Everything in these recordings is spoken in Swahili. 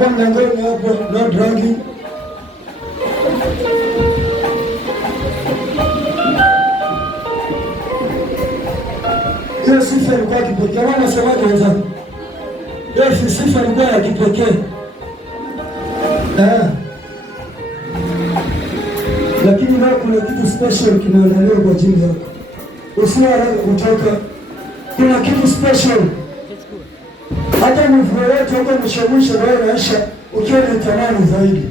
hapa mlangoni hapo, no drugging. Hiyo sifa ilikuwa ya kipekee. Kama nasemaje wenzangu? Hiyo sifa ilikuwa ya kipekee. Lakini leo kuna kitu special kinaandaliwa kwa ajili yako. Usiwe haraka kutoka. Kuna kitu special. Hata mvua yetu huko mwisho leo inaisha ukiwa ni tamani zaidi.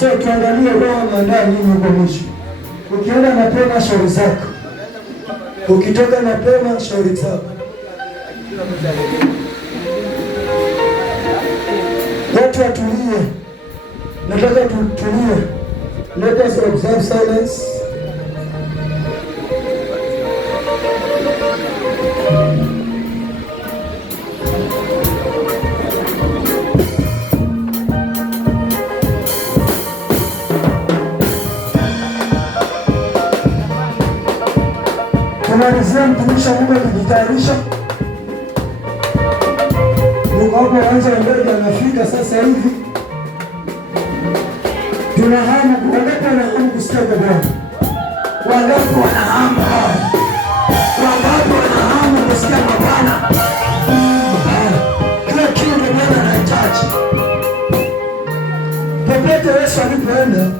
So tuangalie roho anaandaa nini huko mwisho. Ukienda mapema shauri zako. Ukitoka mapema shauri zako. Watu watulie. Nataka tutulie. Let us observe silence. Tunalizia mtumisha Mungu akijitayarisha. Mungu hapo anza mbele anafika sasa hivi. Tuna hamu kuondoka na hamu kusikia kwa Bwana. Wangapi wana hamu? Wangapi wana hamu kusikia kwa Bwana? Kila kitu Bwana anahitaji. Popote Yesu alipoenda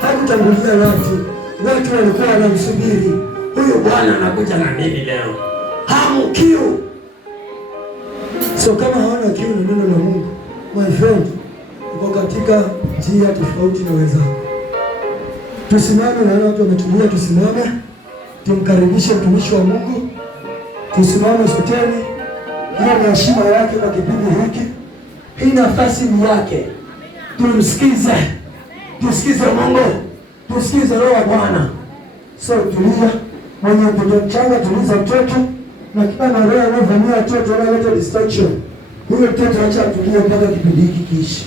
hakutangulia watu. Watu walikuwa wanamsubiri. Huyu Bwana anakuja na nini leo? Hamu, kiu. So kama hawana kiu na neno la Mungu, my friend, uko katika njia tofauti na wenzako. Tusimame na watu wametulia, tusimame. Tumkaribishe mtumishi wa Mungu. Tusimame soteni. Hiyo ni heshima yake kwa kipindi hiki. Hii nafasi ni yake. Tumsikize. Tusikize Mungu. Tusikize roho ya Bwana. So tulia. Mwenye mtoto mchanga tuliza mtoto. Na kila na roho anavamia mtoto analeta distraction. Huyo mtoto acha atulie mpaka kipindi hiki kiishi.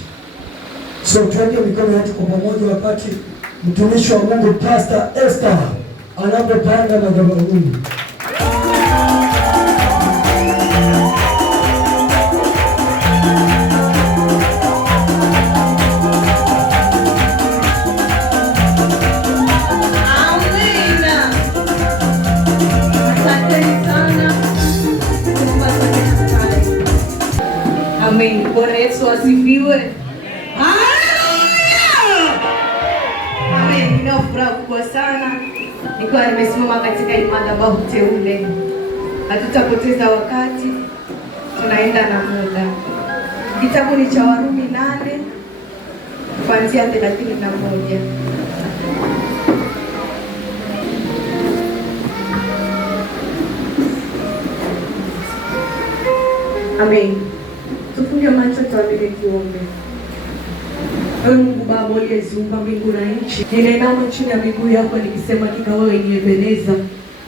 So tuweke mikono yetu kwa pamoja wakati mtumishi wa Mungu Pastor Esther anapopanda madhabahuni. Amen. Bwana Yesu asifiwe. Amen. Nina furaha kubwa sana nikiwa nimesimama katika hii madhabahu teule. Hatutapoteza wakati, tunaenda na muda. Kitabu ni cha Warumi 8 kuanzia 31. Amen. Tufunge macho tuamini tuombe. Ewe Mungu Baba uliyeziumba mbingu na nchi, ninainama chini ya miguu yako nikisema hakika wewe ni Ebeneza.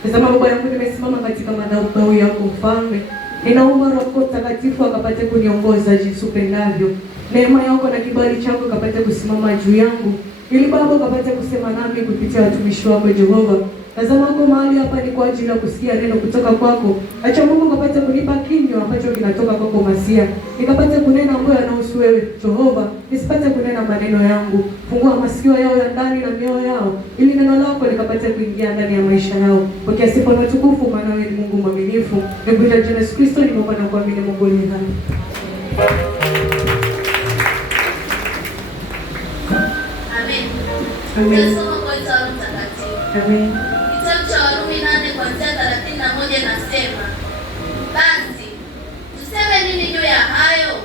Tazama Baba yangu nimesimama katika madhabahu yako Mfalme. Ninaomba Roho Mtakatifu akapate kuniongoza jinsi upendavyo. Neema yako na kibali chako kapate kusimama juu yangu. Ili Baba ukapate kusema nami kupitia watumishi wako Jehova. Tazama kwa mahali hapa ni kwa ajili ya kusikia neno kutoka kwako. Acha Mungu kapate kunipa kinywa ambacho kinatoka kwako Masia. Nikapate kunena ambayo yanahusu wewe Jehova. Nisipate kunena maneno yangu. Fungua masikio yao ya ndani na mioyo yao ili neno lako likapate kuingia ndani ya maisha yao. Pokea sifa na utukufu maana wewe ni Mungu mwaminifu. Kwa jina la Yesu Kristo nimeomba na kuamini Mungu ni hai. Amen. Amen. Amen. Kitabu cha Warumi 8 kuanzia 31 nasema, basi tuseme nini juu ya hayo?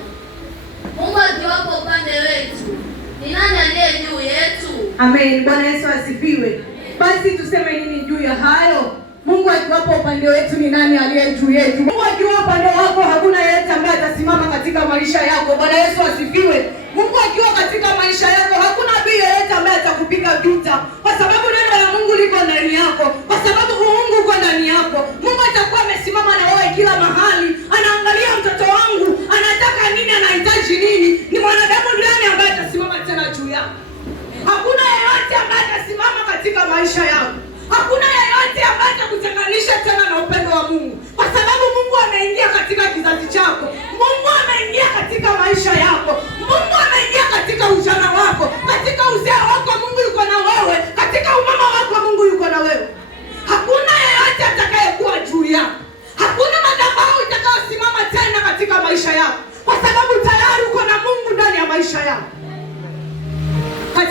Mungu akiwapo upande wetu, ni nani aliye juu yetu? Amen. Bwana Yesu asifiwe. Basi tuseme nini juu ya hayo? Mungu akiwapo upande wetu, ni nani aliye juu yetu? Mungu akiwa upande wako, hakuna yeyote ambaye atasimama katika maisha yako. Bwana Yesu asifiwe. Mungu akiwa katika maisha yako, hakuna adui yeyote ambaye atakupiga vita, kwa sababu neno la Mungu liko ndani yako, kwa sababu Mungu uko ndani yako. Mungu atakuwa amesimama na wewe kila mahali, anaangalia mtoto wangu anataka nini, anahitaji nini. Ni mwanadamu gani ambaye atasimama tena juu yako? Hakuna yeyote ambaye atasimama katika maisha yako. Hakuna yeyote ambaye atakutenganisha tena na upendo wa Mungu, kwa sababu Mungu ameingia katika kizazi chako. Mungu ameingia katika maisha yako.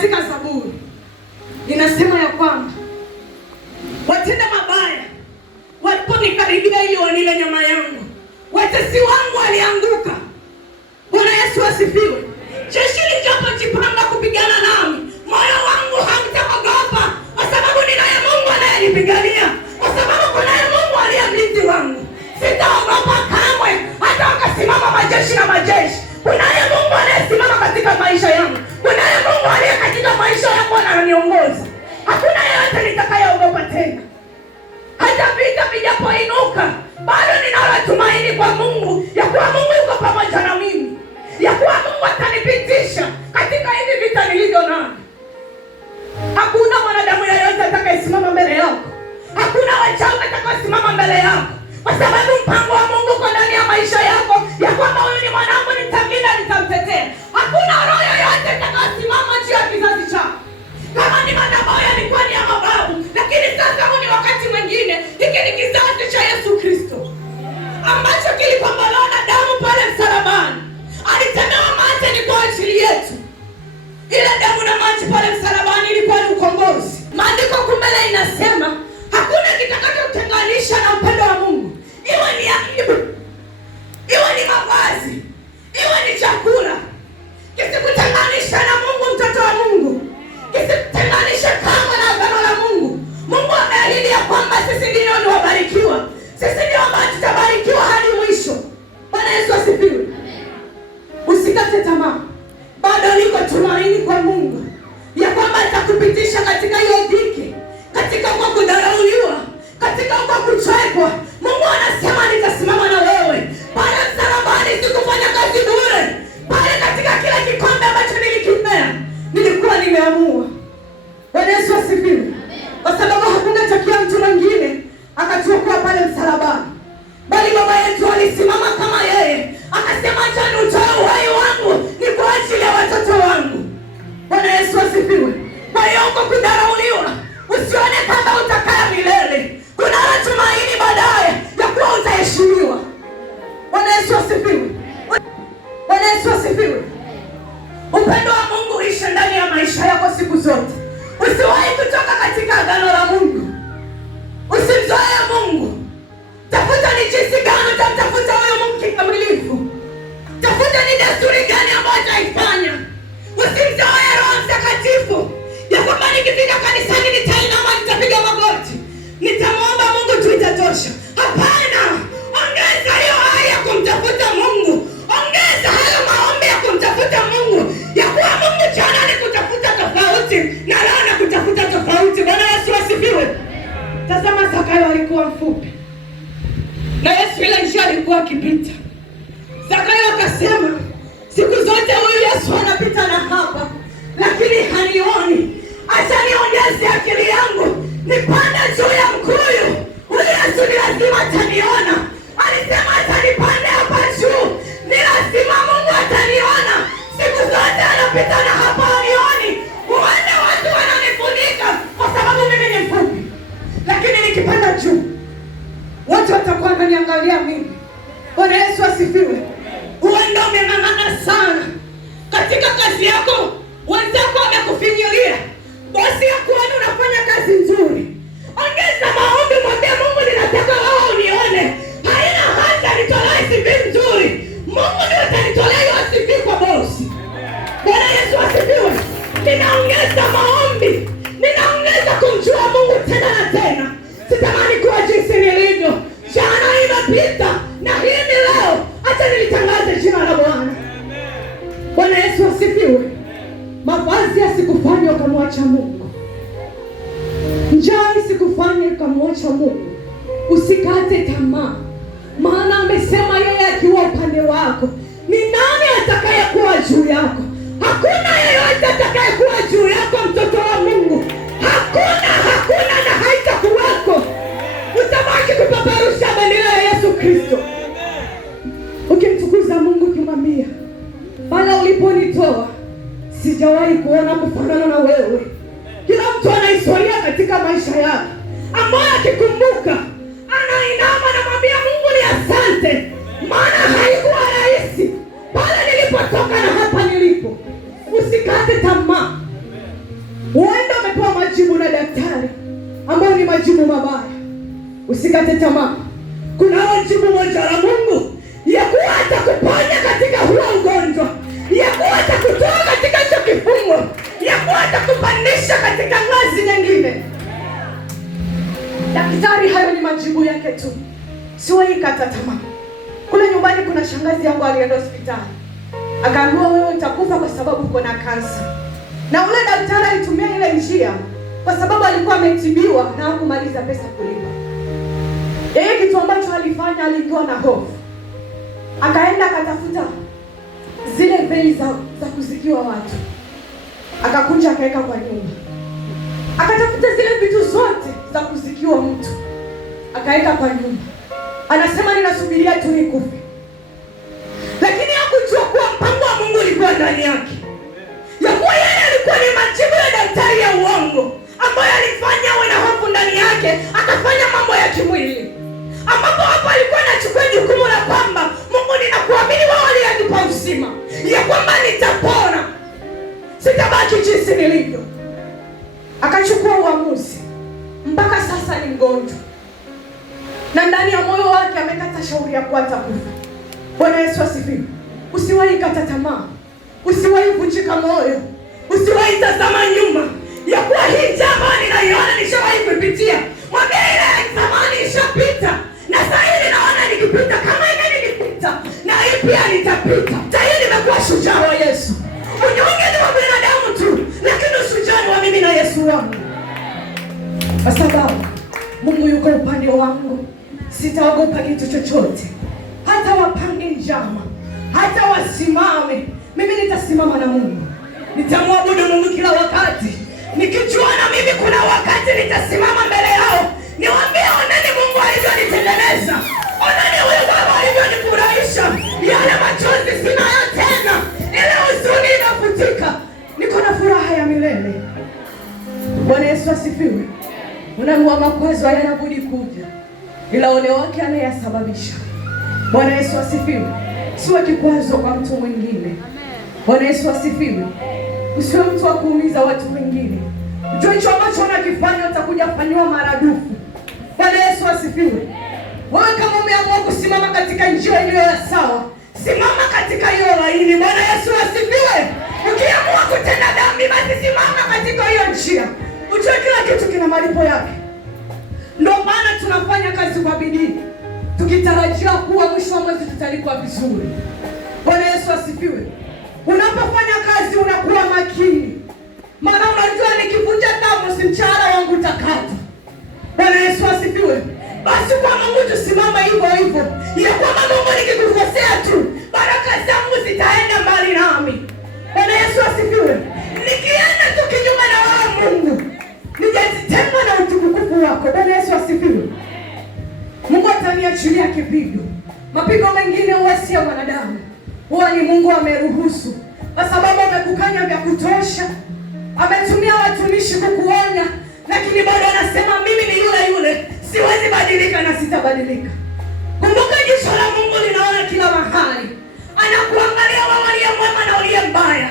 katika Zaburi inasema ya kwamba watenda mabaya waliponikaribia ili wanile nyama yangu, watesi wangu walianguka. Bwana Yesu asifiwe. Jeshi lijapojipanga kupigana nami, moyo wangu hautaogopa, kwa sababu ninaye Mungu anayenipigania, kwa sababu kunaye Mungu aliye mlinzi wangu. Sitaogopa kamwe, hata wakasimama majeshi na majeshi. Kunaye Mungu anayesimama katika maisha yangu, kunaye Mungu aliye katika maisha yangu ananiongoza. Hakuna yeyote nitakayeogopa tena. Hata vita vijapoinuka, bado ninalo tumaini kwa Mungu, ya kuwa Mungu yuko pamoja na mimi, ya kuwa Mungu atanipitisha katika hivi vita nilivyo navyo. Hakuna mwanadamu yeyote atakayesimama mbele yako, hakuna wachawi atakayesimama mbele yako, kwa sababu mpango wa Mungu uko ndani ya maisha yako, ya kwamba huyu ni mwanangu, nitamlinda, nitamtetea. Hakuna roho yoyote atakayesimama juu ya kizazi chako. Kama ni madhabahu yalikuwa ni ya mababu, lakini sasa huu ni wakati mwingine. Hiki ni kizazi cha Yesu Kristo ambacho kilipambana na damu pale msalabani. Alitemewa mate ni kwa ajili yetu. Ile damu na maji pale msalabani ilikuwa ni ukombozi. Maandiko kumbele inasema hakuna kitakachotenganisha na upendo wa Mungu, iwe ni aibu, iwe ni mavazi, iwe ni chakula. Kisikutenganisha na Mungu, mtoto wa Mungu. Kisikutenganisha kamwe na agano la Mungu. Mungu ameahidi ya kwamba sisi ndio ni wabarikiwa. Sisi ndio ambao tutabarikiwa hadi mwisho. Bwana Yesu asifiwe. Usikate tamaa. Bado liko tumaini kwa Mungu, ya kwamba atakupitisha katika hiyo dhiki, katika kwa kudharauliwa, katika kwa kuchekwa. Mungu anasema nitasimama na wewe. Pale msalabani sikufanya kazi bure. Pale katika kila kikombe ambacho nilikimea, nilikuwa nimeamua. Bwana Yesu asifiwe. Kwa sababu hakungetakia mtu mwingine akatuokoa pale msalabani, bali baba yetu alisimama kama yeye, akasema acha nitoe uhai wangu ni kwa ajili ya watoto wangu. Bwana Yesu asifiwe. Kwa hiyo uko kudharauliwa, usione kama utakaa milele. Kuna tumaini baadaye ya kuwa utaheshimiwa. Bwana Yesu asifiwe. Bwana Yesu asifiwe. Upendo wa Mungu uishi ndani ya maisha yako siku zote. Usiwahi kutoka katika agano la Mungu. Usimzoee Mungu. Tafuta ni jinsi gani utamtafuta huyo Mungu kikamilifu. Tafuta ni desturi gani ambayo utaifanya. Usimzoee Roho Mtakatifu, ya kwamba nikifika kanisani nitainama, nitapiga magoti, nitamwomba Mungu tu itatosha. Hapana, ongeza hiyo haya ya kumtafuta Mungu. Ongeza hayo maombi ya kumtafuta Mungu, ya kuwa Mungu jana alikutafuta tofauti na leo anakutafuta tofauti. Bwana Yesu asifiwe. Tazama, Zakayo alikuwa mfupi na Yesu ile njia alikuwa akipita. Zakayo akasema, siku zote huyu Yesu anapita na hapa, lakini hanioni. Acha niongeze akili yangu, nipande juu ya mkuyu. Huyu Yesu ni lazima ataniona. Alisema atanipande hapa juu, ni lazima Mungu ataniona. Siku zote anapita na hapa hanioni. Huenda watu wananifunika kwa sababu mimi ni mfupi, lakini nikipanda juu watu watakuwa wananiangalia mimi. Bwana Yesu asifiwe. Huenda umeng'ang'ana sana katika kazi yako, wenzako wamekufinyilia, bosi ya kuona unafanya kazi nzuri. Ongeza maombi, mwambie Mungu, ninataka wewe unione. Haina haja nitolee CV nzuri, Mungu ndiye atanitolea hiyo CV kwa bosi. Bwana Yesu asifiwe. Ninaongeza maombi, ninaongeza kumjua Mungu tena na tena. Sitamani kuwa jinsi nilivyo. Jana imepita na hii ni leo. Acha nilitangaze jina la Bwana. Bwana Yesu asifiwe. Mavazi yasikufanye ukamwacha Mungu. Njaa isikufanye ukamwacha Mungu. Usikate tamaa, maana amesema yeye akiwa upande wako, ni nani atakayekuwa juu yako? Hakuna yeyote atakayekuwa juu yako, mtoto wa Mungu. Hakuna na haitakuwako. Utabaki kupeperusha bendera ya Yesu Kristo, ukimtukuza Mungu, ukimwambia, pale uliponitoa sijawahi kuona kufanana na wewe. Kila mtu ana historia katika maisha yake ambayo akikumbuka anainama na mwambia Mungu ni asante, maana haikuwa rahisi pale nilipotoka na hapa nilipo. Usikate tamaa. usikate tamaa. Kuna jibu moja la Mungu ya kuwa atakuponya katika huo ugonjwa, ya kuwa atakutoa katika hicho kifungo, ya kuwa atakupandisha katika ngazi nyingine. Daktari, hayo ni majibu yake tu. Siwahi kata tamaa. Kule nyumbani kuna shangazi yangu alienda hospitali. Akaambiwa wewe utakufa kwa sababu uko na kansa. Na ule daktari alitumia ile njia kwa sababu alikuwa ametibiwa na hakumaliza pesa kulipa. Yeye kitu ambacho alifanya, alikuwa na hofu. Akaenda akatafuta zile veli za kuzikiwa watu. Akakuja akaweka kwa nyumba. Akatafuta zile vitu zote za kuzikiwa mtu. Akaweka kwa nyumba. Anasema ninasubiria tu nikufe. Lakini hakujua kuwa mpango wa Mungu ulikuwa ndani yake. Ya kuwa yeye alikuwa ni majibu ya daktari ya uongo ambayo alifanya awe na hofu ndani yake, akafanya mambo ya kimwili. Ambapo hapo alikuwa anachukua jukumu la kwamba Mungu, ninakuamini wewe uliyenipa uzima, ya kwamba nitapona, sitabaki jinsi nilivyo. Akachukua uamuzi, mpaka sasa ni mgonjwa, na ndani ya moyo wake amekata shauri ya kuwa atakufa. Bwana Yesu asifiwe. Usiwahi kata tamaa, usiwahi vunjika moyo, usiwahi tazama nyuma ya kuwa hii jambo ninaiona nishawahi kupitia. Mwambie ile zamani ishapita, na sasa hivi naona nikipita kama ile nilipita, na hii pia nitapita. Tayari nimekuwa shujaa wa Yesu. Unyonge ni wa binadamu tu, lakini ushujaa ni wa mimi na Yesu wangu. Kwa sababu Mungu yuko upande wangu, sitaogopa kitu chochote. Hata wapange njama, hata wasimame, mimi nitasimama na Mungu. Nitamwabudu Mungu kila wakati, nikijua na mimi kuna wakati nitasimama mbele yao niwaambie, oneni Mungu alivyonitengeneza, oneni huyu Baba alivyonifurahisha. Yale machozi sinayo tena, ile huzuni inafutika, niko na furaha ya milele. Bwana Yesu asifiwe. Unaamua makwazo hayana budi kuja, ila ole wake anayesababisha. Bwana Yesu asifiwe. Siwe kikwazo kwa mtu mwingine. Bwana Yesu asifiwe. Usiwe mtu wa kuumiza watu wengine. Ujue hicho ambacho unakifanya utakuja kufanywa maradufu. Bwana Yesu asifiwe. Wewe kama umeamua kusimama katika njia iliyo ya sawa, simama katika hiyo laini. Bwana Yesu asifiwe. Ukiamua kutenda dhambi, basi simama katika hiyo njia. Ujue kila kitu kina malipo yake. Ndio maana tunafanya kazi kwa bidii, tukitarajia kuwa mwisho wa mwezi tutalipwa vizuri. Bwana Yesu asifiwe. Unapofanya kazi unakuwa makini, maana unajua nikivunja damu si mshahara wangu utakata. Bwana Yesu asifiwe. Basi kwa Mungu tusimama hivyo hivyo, ya kwamba Mungu nikikukosea tu, baraka zangu zitaenda mbali nami. Bwana Yesu asifiwe. Nikienda tu kinyume na wewe Mungu, nijitenga na utukufu wako. Bwana Yesu asifiwe. Mungu ataniachilia kipigo. Mapigo mengine huwa si ya wanadamu, huwa ni Mungu ameruhusu, kwa sababu amekukanya vya kutosha, ametumia watumishi kukuonya, lakini bado anasema mimi ni yule yule, siwezi badilika na sitabadilika. Kumbuka jicho la Mungu linaona kila mahali, anakuangalia wewe uliye mwema na uliye mbaya.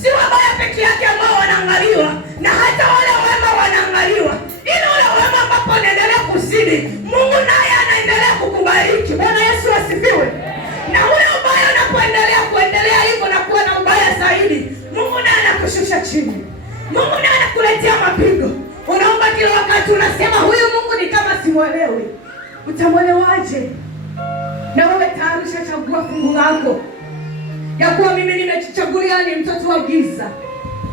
Si wabaya peke yake ambao wanaangaliwa, na hata wale wema wanaangaliwa. Ili ule wema ambapo unaendelea kuzidi, Mungu naye anaendelea kukubariki. Bwana Yesu asifiwe. Na ule ubaya unapoendelea hivyo na kuwa na ubaya zaidi, Mungu naye anakushusha chini. Mungu naye anakuletea mapigo. Unaomba kila wakati, unasema huyu Mungu ni kama simwelewi. Utamwelewaje? Na wewe tayari ushachagua fungu lako ya kuwa mimi nimejichagulia ni mtoto wa giza.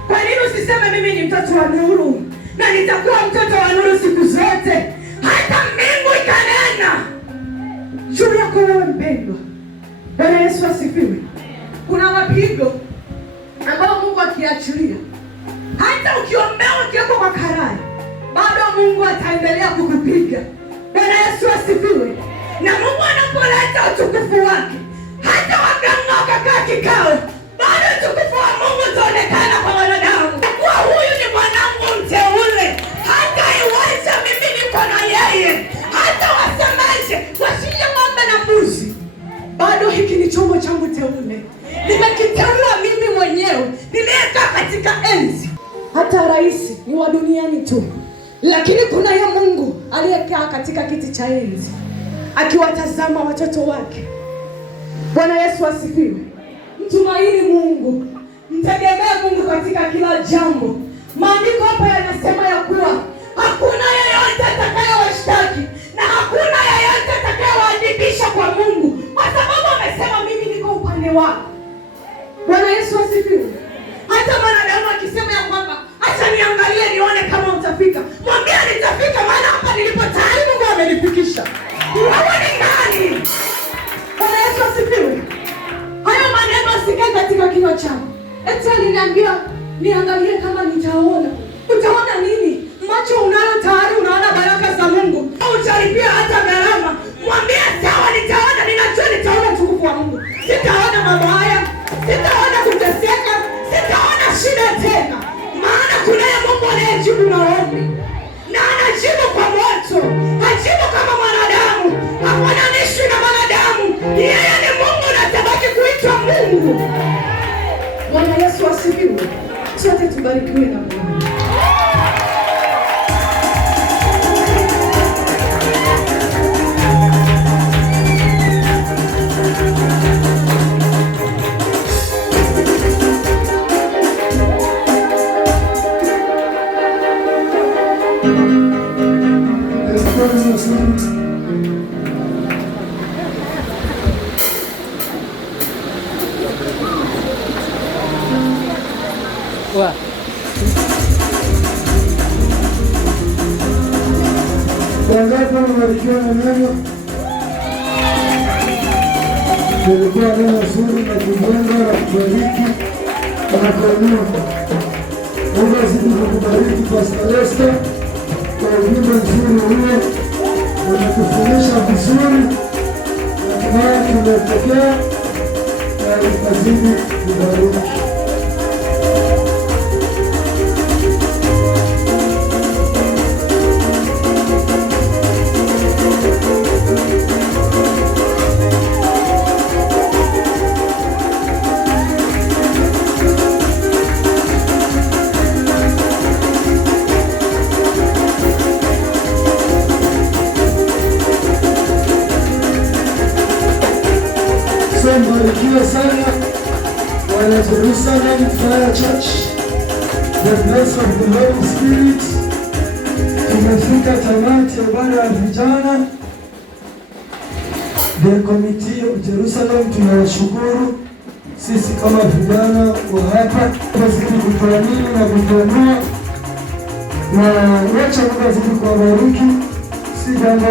Kwa nini usiseme mimi ni mtoto wa nuru, na nitakuwa mtoto wa nuru siku zote, hata mbingu ikanena juu yako wewe mpendwa. Bwana Yesu asifiwe. Kuna mapigo ambayo Mungu akiachilia, hata ukiombea ukiwekwa kwa karai, bado Mungu ataendelea kukupiga. Bwana Yesu asifiwe. Na Mungu anapoleta utukufu wake, hata waganga wakakaa kikao, bado utukufu wa Mungu utaonekana kwa wanadamu. Kwa huyu ni mwanangu mteule, hata iwaje mimi niko na yeye, hata wasemaje wasije ng'ombe na mbuzi, bado hiki ni chombo changu teule. Nimekiteua mimi mwenyewe, niliyekaa katika enzi. Hata rais ni wa duniani tu, lakini kuna ya Mungu aliyekaa katika kiti cha enzi akiwatazama watoto wake. Bwana Yesu asifiwe. Mtumaini Mungu, mtegemee Mungu katika kila jambo. Maandiko hapa yanasema ya kuwa hakuna yeyote atakayewashtaki na hakuna yeyote atakayewaadibisha kwa Mungu, kwa sababu amesema mimi niko upande wako. Bwana Yesu asifiwe. Hata mwanadamu akisema ya kwamba acha niangalie nione kama utafika, mwambie nitafika, maana hapa nilipo tayari Mungu amenifikisha. Wewe ni nani? Bwana Yesu asifiwe. Hayo maneno asikae katika kinywa chako. Eti aliniambia niangalie kama nitaona. Utaona nini? Macho unayo tayari, unaona baraka za Mungu. Utalipia hata gharama. Mwambie sawa, nitaona, ninajua nitaona utukufu wa Mungu. Sitaona mambo haya, sitaona kuteseka, sitaona shida tena. Maana kunaye Mungu anayejibu maombi. Na anajibu kwa moto. Hajibu kama mwanadamu. Hafananishwi na mwanadamu. Yeye ni Mungu na atabaki kuitwa Mungu. Bwana Yesu asifiwe. Sote tubarikiwe na Mungu. Wangapi wamebarikiwa na neno? Kulikuwa neno zuri na kujenga na kubariki na kuinua. Mungu azidi kukubariki Pastor Esther kwa ujumbe mzuri huo. Unatufundisha vizuri na tumetokea na azidi kubariki. Mbarikiwe sana wana Jerusalem Fire Church, the blessing of the Holy Spirit. Tumefika tamati ya ibada ya vijana. The committee of Jerusalem tunawashukuru sisi kama vijana wa hapa, wazidi kutuamini na kutuinua, na wacha Mungu azidi kuwabariki. Si jambo